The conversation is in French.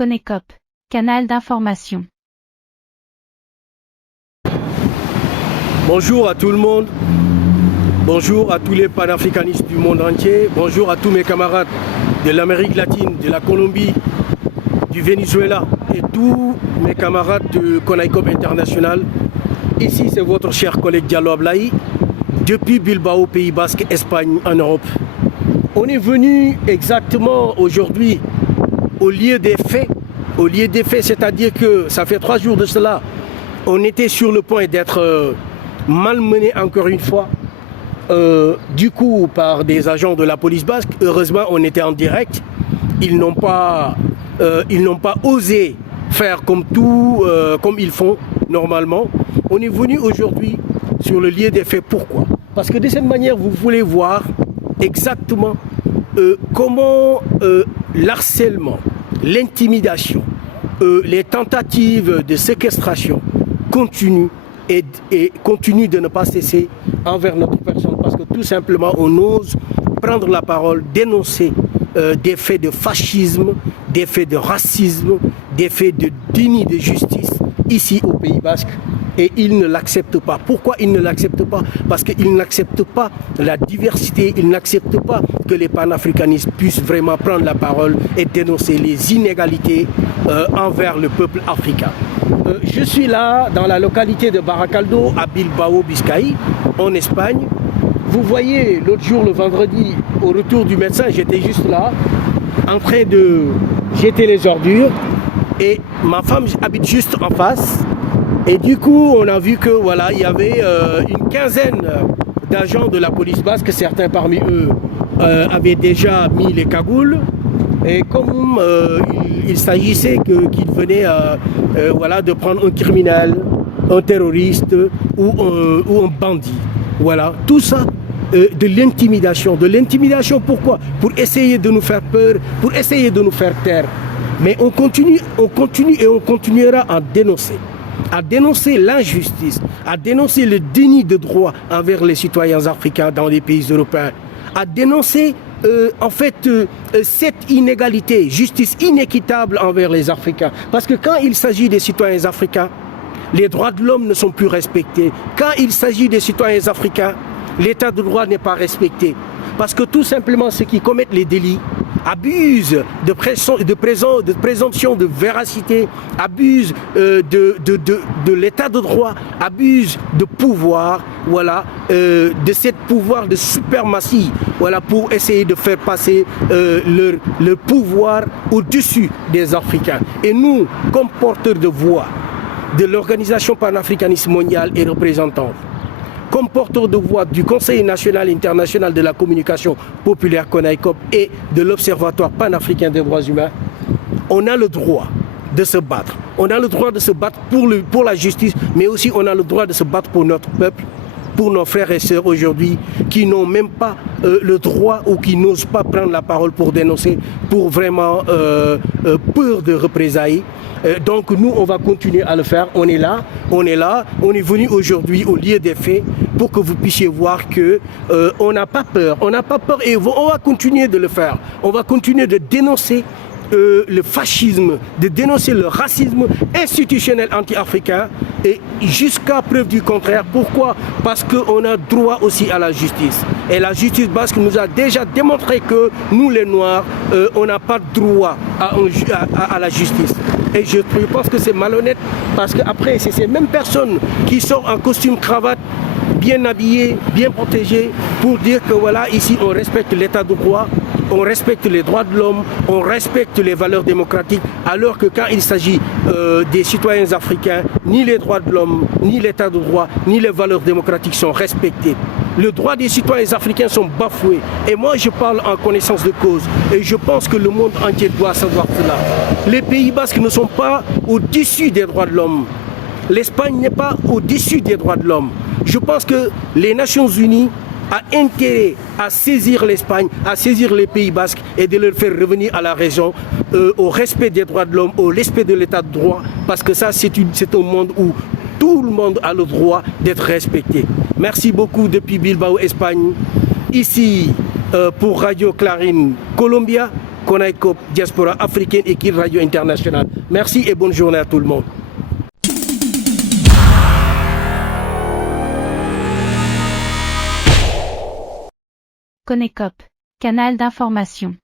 Konekop, canal d'information. Bonjour à tout le monde, bonjour à tous les panafricanistes du monde entier, bonjour à tous mes camarades de l'Amérique latine, de la Colombie, du Venezuela et tous mes camarades de Konekop International. Ici c'est votre cher collègue Diallo Ablaye, depuis Bilbao, Pays Basque, Espagne, en Europe. On est venu exactement aujourd'hui au lieu des faits, c'est-à-dire que ça fait 3 jours de cela, on était sur le point d'être malmené encore une fois, du coup par des agents de la police basque. Heureusement on était en direct, ils n'ont pas osé faire comme ils font normalement. On est venu aujourd'hui sur le lieu des faits. Pourquoi? Parce que de cette manière vous voulez voir exactement comment l'harcèlement, l'intimidation, les tentatives de séquestration continuent et continuent de ne pas cesser envers notre personne, parce que tout simplement on ose prendre la parole, dénoncer des faits de fascisme, des faits de racisme, des faits de déni de justice ici au Pays Basque. Et ils ne l'acceptent pas. Pourquoi ils ne l'acceptent pas? Parce qu'ils n'acceptent pas la diversité, ils n'acceptent pas que les panafricanistes puissent vraiment prendre la parole et dénoncer les inégalités envers le peuple africain. Je suis là dans la localité de Baracaldo, à Bilbao, Biscaye, en Espagne. Vous voyez, l'autre jour, le vendredi, au retour du médecin, j'étais juste là, en train de jeter les ordures. Et ma femme habite juste en face. Et du coup, on a vu que voilà, il y avait une quinzaine d'agents de la police basque. Certains parmi eux avaient déjà mis les cagoules. Et comme il s'agissait qu'ils venaient voilà, de prendre un criminel, un terroriste ou un bandit. Voilà, tout ça. De l'intimidation. De l'intimidation, pourquoi? Pour essayer de nous faire peur, pour essayer de nous faire taire. Mais on continue et on continuera à dénoncer l'injustice, à dénoncer le déni de droit envers les citoyens africains dans les pays européens, à dénoncer cette inégalité, justice inéquitable envers les Africains. Parce que quand il s'agit des citoyens africains, les droits de l'homme ne sont plus respectés. Quand il s'agit des citoyens africains, l'état de droit n'est pas respecté. Parce que tout simplement ceux qui commettent les délits abusent de présomption de véracité, abusent de l'état de droit, abusent de pouvoir, voilà, de cette pouvoir de suprématie, voilà, pour essayer de faire passer leur pouvoir au-dessus des Africains. Et nous, comme porteurs de voix de l'Organisation panafricaniste mondiale et représentants, comme porteur de voix du Conseil national international de la communication populaire Konekop et de l'Observatoire panafricain des droits humains, on a le droit de se battre. On a le droit de se battre pour la justice, mais aussi on a le droit de se battre pour notre peuple, pour nos frères et sœurs aujourd'hui qui n'ont même pas le droit ou qui n'osent pas prendre la parole pour dénoncer, pour vraiment peur de représailles. Donc nous, on va continuer à le faire. On est là, on est venu aujourd'hui au lieu des faits pour que vous puissiez voir que on n'a pas peur et on va continuer de le faire. On va continuer de dénoncer le fascisme, de dénoncer le racisme institutionnel anti-africain et jusqu'à preuve du contraire. Pourquoi? Parce qu'on a droit aussi à la justice. Et la justice basque nous a déjà démontré que nous les Noirs, on n'a pas droit à la justice. Et je pense que c'est malhonnête parce qu'après c'est ces mêmes personnes qui sont en costume cravate, bien habillées, bien protégées pour dire que voilà, ici on respecte l'état de droit, on respecte les droits de l'homme, on respecte les valeurs démocratiques, alors que quand il s'agit des citoyens africains, ni les droits de l'homme, ni l'état de droit, ni les valeurs démocratiques sont respectés. Les droits des citoyens africains sont bafoués. Et moi, je parle en connaissance de cause. Et je pense que le monde entier doit savoir cela. Les Pays Basques ne sont pas au-dessus des droits de l'homme. L'Espagne n'est pas au-dessus des droits de l'homme. Je pense que les Nations Unies ont intérêt à saisir l'Espagne, à saisir les Pays Basques et de leur faire revenir à la raison, au respect des droits de l'homme, au respect de l'état de droit. Parce que ça, c'est un monde où tout le monde a le droit d'être respecté. Merci beaucoup depuis Bilbao, Espagne. Ici, pour Radio Clarín Colombia, Konakop, Diaspora africaine et Kid Radio International. Merci et bonne journée à tout le monde. Konekop, canal d'information.